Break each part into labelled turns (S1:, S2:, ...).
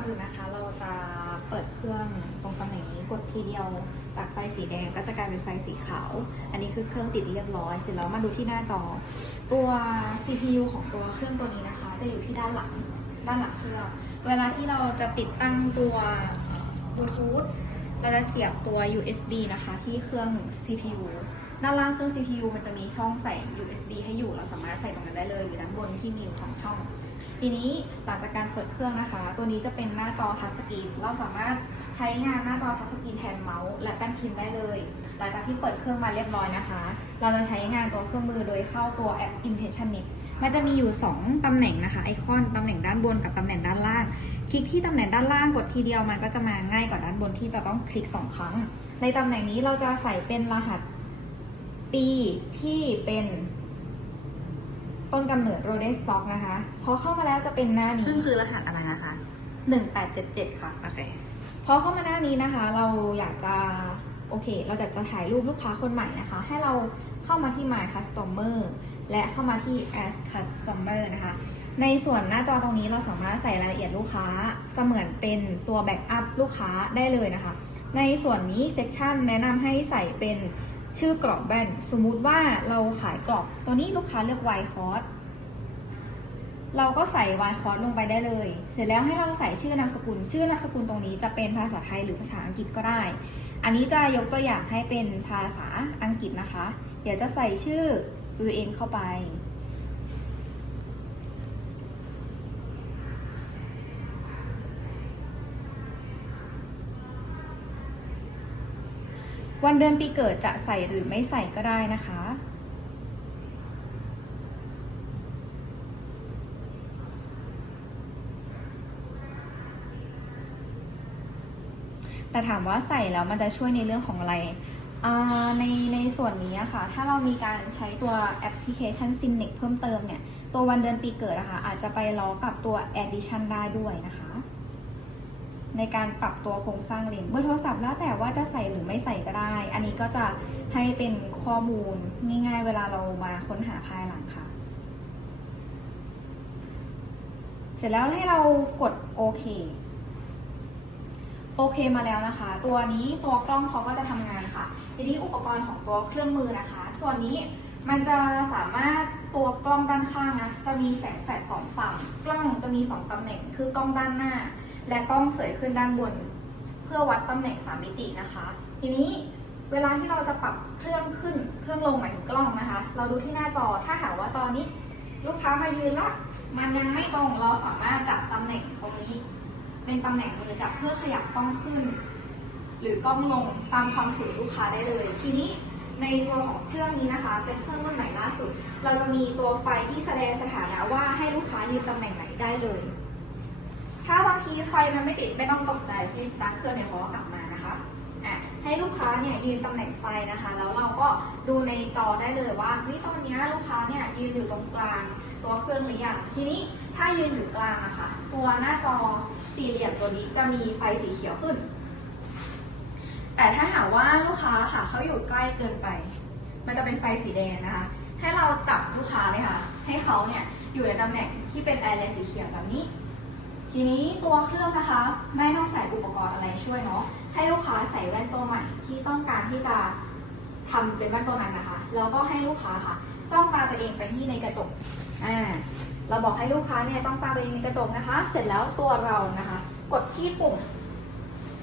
S1: อนอื่นนะคะ เราจะเปิดเครื่องตรงตำแหน่งนี้กดทีเดียว จากไฟสีแดงก็จะกลายเป็นไฟสีขาว อันนี้คือเครื่องติดเรียบร้อย เสร็จแล้วมาดูที่หน้าจอ ตัว CPU ของตัวเครื่องตัวนี้นะคะ จะอยู่ที่ด้านหลัง ด้านหลังเครื่อง เวลาที่เราจะติดตั้งตัวบลูทูธเราจะเสียบตัว USB นะคะ ที่เครื่อง CPU ด้านล่างเครื่อง CPU มันจะมีช่องใส่ USB ให้อยู่ เราสามารถใส่ตรงนั้นได้เลย หรือด้านบนที่มีอยู่สองช่อง ทีนี้หลังจากการเปิดเครื่องนะคะ ตัวนี้จะเป็นหน้าจอทัชสกรีน เราสามารถใช้งานหน้าจอทัชสกรีนแทนเมาส์และแป้นพิมพ์ได้เลย หลังจากที่เปิดเครื่องมาเรียบร้อยนะคะ เราจะใช้งานตัวเครื่องมือโดยเข้าตัวแอป Impressionist มันจะมีอยู่ 2ตำแหน่งนะคะไอคอนตำแหน่งด้านบนกับตำแหน่งด้านล่าง คลิกที่ตำแหน่งด้านล่างกดทีเดียวมันก็จะมาง่ายกว่าด้านบนที่จะต้องคลิก 2 ครั้ง ในตำแหน่งนี้เราจะใส่เป็นรหัสปีที่เป็น ต้นกำเนิด r o d e Stock นะคะพอเข้ามาแล้วจะเป็นหน้า
S2: ซึ่ง
S1: นี้
S2: คือรหัสอะไรนะคะ
S1: 1877 ค่ะ
S2: โอเค
S1: พอเข้ามาหน้านี้นะคะ เราอยากจะโอเค เราจะจะถ่ายรูปลูกค้าคนใหม่นะคะ ให้เราเข้ามาที่ My Customer และเข้ามาที่ As Customer นะคะ ในส่วนหน้าจอตรงนี้เราสามารถใส่รายละเอียดลูกค้าเสมือนเป็นตัวแบ็กอัพลูกค้าได้เลยนะคะ ในส่วนนี้เซ c ชันแนะนำให้ใส่เป็น ชื่อกรอบแบนสมมุติว่าเราขายกรอบ ตัวนี้ลูกค้าเลือกไวคอร์สเราก็ใส่ไวคอร์สลงไปได้เลย เสร็จแล้วให้เราใส่ชื่อนามสกุล ชื่อนามสกุลตรงนี้จะเป็นภาษาไทยหรือภาษาอังกฤษก็ได้ อันนี้จะยกตัวอย่างให้เป็นภาษาอังกฤษนะคะ เดี๋ยวจะใส่ชื่อ UN เข้าไป วันเดือนปีเกิดจะใส่หรือไม่ใส่ก็ได้นะคะ แต่ถามว่าใส่แล้วมันจะช่วยในเรื่องของอะไรในในส่วนนี้ค่ะ ถ้าเรามีการใช้ตัวแอปพลิเคชัน s y n n e c เพิ่มเติมเนี่ย ตัววันเดือนปีเกิดอะค่ะอาจจะไปล้อกับตัว Addition ได้ด้วยนะคะ ในการปรับตัวโครงสร้างเลนส์เบอร์โทรศัพท์แล้วแต่ว่าจะใส่หรือไม่ใส่ก็ได้ อันนี้ก็จะให้เป็นข้อมูลง่ายๆ เวลาเรามาค้นหาภายหลังค่ะ เสร็จแล้วให้เรากดโอเคโอเคมาแล้วนะคะ ตัวนี้ตัวกล้องเขาก็จะทำงานค่ะ ทีนี้อุปกรณ์ของตัวเครื่องมือนะคะ ส่วนนี้มันจะสามารถตัวกล้องด้านข้างนะจะมีแสงแฟลชสองฝั่ง กล้องจะมีสองตำแหน่ง คือกล้องด้านหน้า และกล้องเสยขึ้นด้านบน เพื่อวัดตำแหน่งสามมิตินะคะ ทีนี้เวลาที่เราจะปรับเครื่องขึ้นเครื่องลงหมายถึงกล้องนะคะ เราดูที่หน้าจอถ้าหากว่าตอนนี้ ลูกค้ามายืนละมันยังไม่ตรงเราสามารถจับตำแหน่งตรงนี้ เป็นตำแหน่งมือจับเพื่อขยับกล้องขึ้น หรือกล้องลงตามความสูงลูกค้าได้เลย ทีนี้ในตัวของเครื่องนี้นะคะ เป็นเครื่องรุ่นใหม่ล่าสุด เราจะมีตัวไฟที่แสดงสถานะว่าให้ลูกค้ายืนตำแหน่งไหนได้เลย ถ้าบางทีไฟมันไม่ติดไม่ต้องตกใจที่สตาร์ทเครื่องเนี่ยเขาก็กลับมานะคะอะให้ลูกค้าเนี่ยยืนตำแหน่งไฟนะคะ แล้วเราก็ดูในจอได้เลยว่าเฮ้ยตอนนี้ลูกค้าเนี่ยยืนอยู่ตรงกลางตัวเครื่องหรือยังทีนี้ถ้ายืนอยู่กลางอะค่ะ ตัวหน้าจอสี่เหลี่ยมตัวนี้จะมีไฟสีเขียวขึ้น แต่ถ้าหากว่าลูกค้าค่ะเขาอยู่ใกล้เกินไป มันจะเป็นไฟสีแดงนะคะ ให้เราจับลูกค้าเลยค่ะ ให้เขาเนี่ยอยู่ในตำแหน่งที่เป็นแอร์เรสีเขียวแบบนี้ ทีนี้ตัวเครื่องนะคะ ไม่ต้องใส่อุปกรณ์อะไรช่วยเนาะให้ลูกค้าใส่แว่นตัวใหม่ที่ต้องการที่จะทำเป็นแว่นตัวนั้นนะคะแล้วก็ให้ลูกค้าค่ะ จ้องตาตัวเองไปที่ในกระจกอ่าเราบอกให้ลูกค้าเนี่ยจ้องตาตัวเองในกระจกนะคะ เสร็จแล้วตัวเรานะคะ กดที่ปุ่ม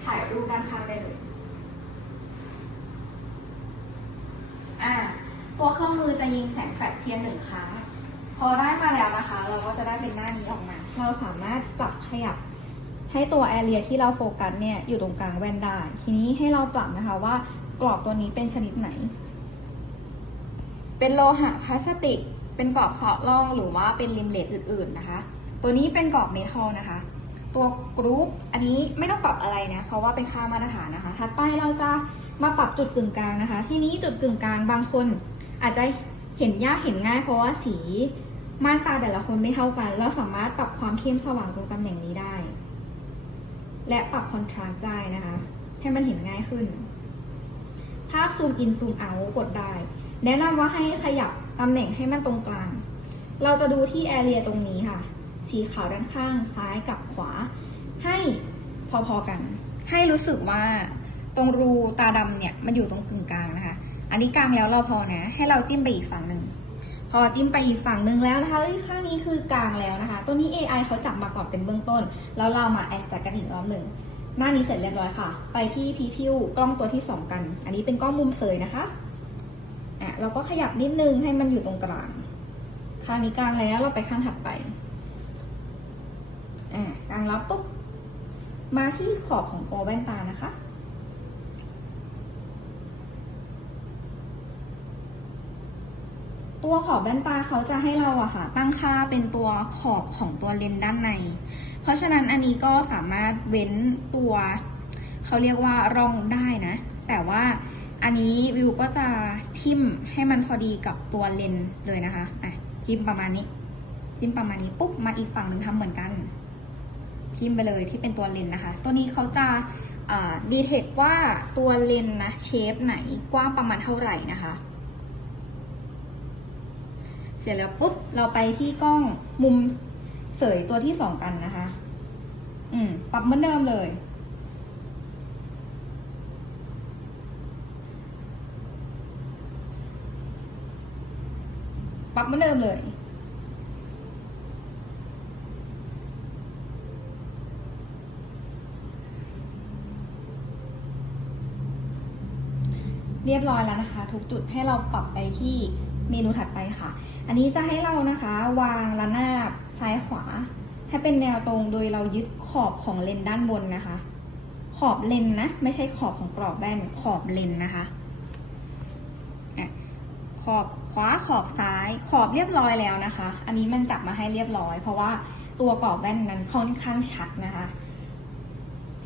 S1: ถ่ายรูปด้านข้างได้เลยอ่าตัวเครื่องมือจะยิงแสงแฟลชเพียงหนึ่งครั้ง พอได้มาแล้วนะคะ เราก็จะได้เป็นหน้านี้ออกมา เราสามารถปรับขยับให้ตัวแอเรียที่เราโฟกัสเนี่ยอยู่ตรงกลางแว่นได้ ทีนี้ให้เราปรับนะคะว่ากรอบตัวนี้เป็นชนิดไหน เป็นโลหะพลาสติก เป็นกรอบเซาะล่องหรือว่าเป็นริมเลดอื่นๆนะคะ ตัวนี้เป็นกรอบเมทัลนะคะ ตัวกรุ๊ปอันนี้ไม่ต้องปรับอะไรนะ เพราะว่าเป็นค่ามาตรฐานนะคะ ถัดไปเราจะมาปรับจุดกึ่งกลางนะคะ ที่นี้จุดกึ่งกลางบางคนอาจจะเห็นยากเห็นง่ายเพราะว่าสี ม่านตาแต่ละคนไม่เท่ากัน เราสามารถปรับความเข้มสว่างตรงตำแหน่งนี้ได้ และปรับคอนทราสต์ได้นะคะ ให้มันเห็นง่ายขึ้น ภาพซูมอินซูมเอากดได้ แนะนำว่าให้ขยับตำแหน่งให้มันตรงกลาง เราจะดูที่แอเรียตรงนี้ค่ะ สีขาวด้านข้างซ้ายกับขวา ให้พอๆกัน ให้รู้สึกว่าตรงรูตาดำเนี่ยมันอยู่ตรงกึ่งกลางนะคะ อันนี้กลางแล้วเราพอนะ ให้เราจิ้มไปอีกฝั่งหนึ่ง พอจิ้มไปอีกฝั่งหนึ่งแล้วนะคะข้างนี้คือกลางแล้วนะคะ ตัวนี้ AI เขาจับมาก่อนเป็นเบื้องต้น แล้วเรามาแอดจัดกันอีกรอบหนึ่ง หน้านี้เสร็จเรียบร้อยค่ะ ไปที่พีพิวกล้องตัวที่สองกัน อันนี้เป็นกล้องมุมเสยนะคะอะเราก็ขยับนิดนึงให้มันอยู่ตรงกลาง ข้างนี้กลางแล้วเราไปข้างถัดไปอ่ากลางแล้วปุ๊บ มาที่ขอบของตัวแว่นตานะคะ ตัวขอบแว่นตาเขาจะให้เราอะค่ะ ตั้งค่าเป็นตัวขอบของตัวเลนส์ด้านใน เพราะฉะนั้นอันนี้ก็สามารถเว้นตัวเขาเรียกว่าร่องได้นะ แต่ว่าอันนี้วิวก็จะทิมให้มันพอดีกับตัวเลนส์เลยนะคะอะทิมประมาณนี้ ทิมประมาณนี้ปุ๊บมาอีกฝั่งหนึ่งทำเหมือนกัน ทิมไปเลยที่เป็นตัวเลนส์นะคะ ตัวนี้เขาจะดีเทคว่าตัวเลนส์นะเชฟไหนกว้างประมาณเท่าไหร่นะคะ ร็จแล้วปุ๊บเราไปที่กล้องมุมเสยตัวที่สองกันนะคะ อืม ปรับเหมือนเดิมเลย ปรับเหมือนเดิมเลย เรียบร้อยแล้วนะคะ ทุกจุดให้เราปรับไปที่ เมนูถัดไปค่ะ อันนี้จะให้เรานะคะวางระนาบซ้ายขวา ให้เป็นแนวตรงโดยเรายึดขอบของเลนด้านบนนะคะ ขอบเลนนะ ไม่ใช่ขอบของกรอบแว่นขอบเลนนะคะอ่ขอบขวาขอบซ้ายขอบเรียบร้อยแล้วนะคะ อันนี้มันจับมาให้เรียบร้อย เพราะว่าตัวกรอบแว่นนั้นค่อนข้างชัดนะคะ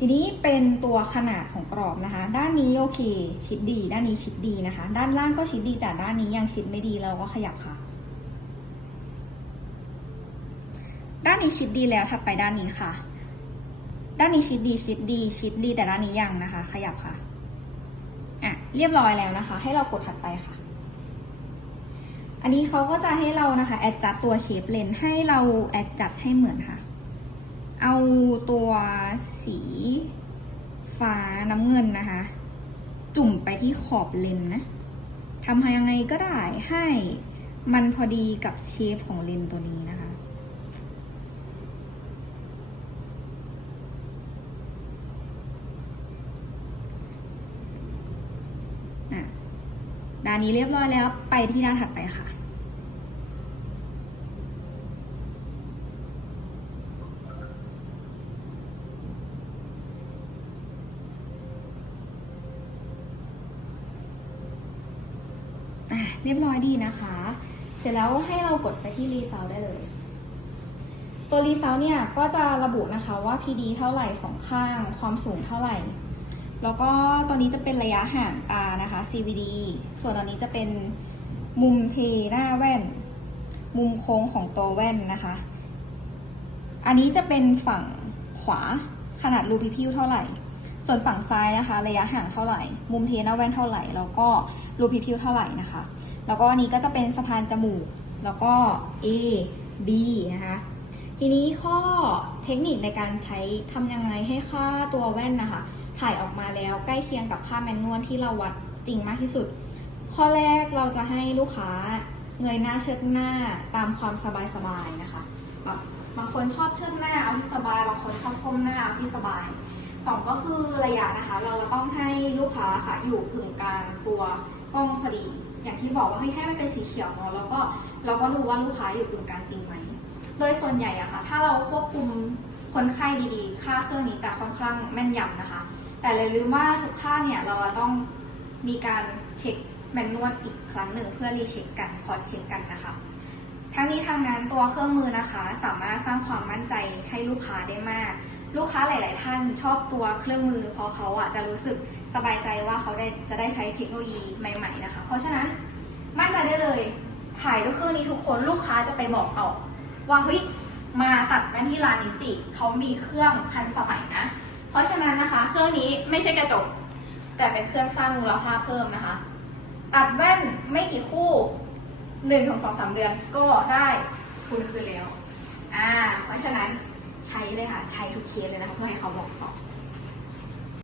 S1: ทีนี้เป็นตัวขนาดของกรอบนะคะ ด้านนี้โอเค ชิดดี ด้านนี้ชิดดีนะคะ ด้านล่างก็ชิดดีแต่ด้านนี้ยังชิดไม่ดีเราก็ขยับค่ะ ด้านนี้ชิดดีแล้วถัดไปด้านนี้ค่ะ ด้านนี้ชิดดีชิดดี ชิดดีแต่ด้านนี้ยังนะคะ ขยับค่ะอะเรียบร้อยแล้วนะคะ ให้เรากดถัดไปค่ะ อันนี้เขาก็จะให้เรานะคะแอดจัดตัวเชฟเลนให้เราแอดจัดให้เหมือนค่ะ เอาตัวสีฟ้าน้ำเงินนะคะ จุ่มไปที่ขอบเลนนะทำยังไงก็ได้ให้มันพอดีกับเชฟของเลนตัวนี้นะคะอะด้านนี้เรียบร้อยแล้วไปที่ด้านถัดไปค่ะ อะ เรียบร้อยดีนะคะ เสร็จแล้วให้เรากดไปที่รีเซลได้เลย ตัวรีเซลเนี่ยก็จะระบุนะคะว่า PD เท่าไหร่สองข้าง ความสูงเท่าไหร่ แล้วก็ตอนนี้จะเป็นระยะห่างตานะคะ CVD ส่วนตอนนี้จะเป็นมุมเทหน้าแว่น มุมโค้งของตัวแว่นนะคะ อันนี้จะเป็นฝั่งขวาขนาดรูพิพิวเท่าไหร่ ส่วนฝั่งซ้ายนะคะ ระยะห่างเท่าไหร่ มุมเทหน้าแว่นเท่าไหร่ แล้วก็รูพิพิวเท่าไหร่นะคะ แล้วก็นนี้ก็จะเป็นสะพานจมูก แล้วก็ A B นะคะ ทีนี้ข้อเทคนิคในการใช้ทำยังไงให้ค่าตัวแว่นนะคะ ถ่ายออกมาแล้วใกล้เคียงกับค่าแมนนวลที่เราวัดจริงมากที่สุด ข้อแรกเราจะให้ลูกค้าเงยหน้าเชิดหน้าตามความสบายๆนะคะแบบบางคนชอบเชิดหน้าเอาที่สบาย บางคนชอบก้มหน้าเอาที่สบายสองก็คือระยะนะคะ เราจะต้องให้ลูกค้าค่ะอยู่กึ่งกลางตัว กล้องพอดี อย่างที่บอกว่าเฮ้ยให้มันเป็นสีเขียวเนาะแล้วก็เราก็ดูว่าลูกค้าอยู่กึ่งกลางจริงไหมโดยส่วนใหญ่อะค่ะ ถ้าเราควบคุมคนไข้ดีๆ ค่าเครื่องนี้จะค่อนข้างแม่นยำนะคะ แต่เลยลืมว่าทุกค่าเนี่ยเราต้องมีการเช็คแมนนวลอีกครั้งหนึ่งเพื่อรีเช็คกันคอร์ดเช็คกันนะคะ ทั้งนี้ทางนั้นตัวเครื่องมือนะคะ สามารถสร้างความมั่นใจให้ลูกค้าได้มาก ลูกค้าหลาย ๆ ท่านชอบตัวเครื่องมือเพราะเขาอะจะรู้สึก สบายใจว่าเขาได้จะได้ใช้เทคโนโลยีใหม่ ๆ นะคะ เพราะฉะนั้นมั่นใจได้เลยถ่ายด้วยเครื่องนี้ทุกคนลูกค้าจะไปบอกต่อ ว่าเฮ้ยมาตัดแว่นที่ร้านนี้สิเขามีเครื่องทันสมัยนะ เพราะฉะนั้นนะคะ เครื่องนี้ไม่ใช่กระจก แต่เป็นเครื่องสร้างมูลค่าเพิ่มนะคะ ตัดแว่นไม่กี่คู่หนึ่งถึงสองสามเดือนก็ได้คุณคืนแล้วอ่าเพราะฉะนั้นใช้เลยค่ะ ใช้ทุกเคสเลยนะคะเพื่อให้เขาบอกต่อ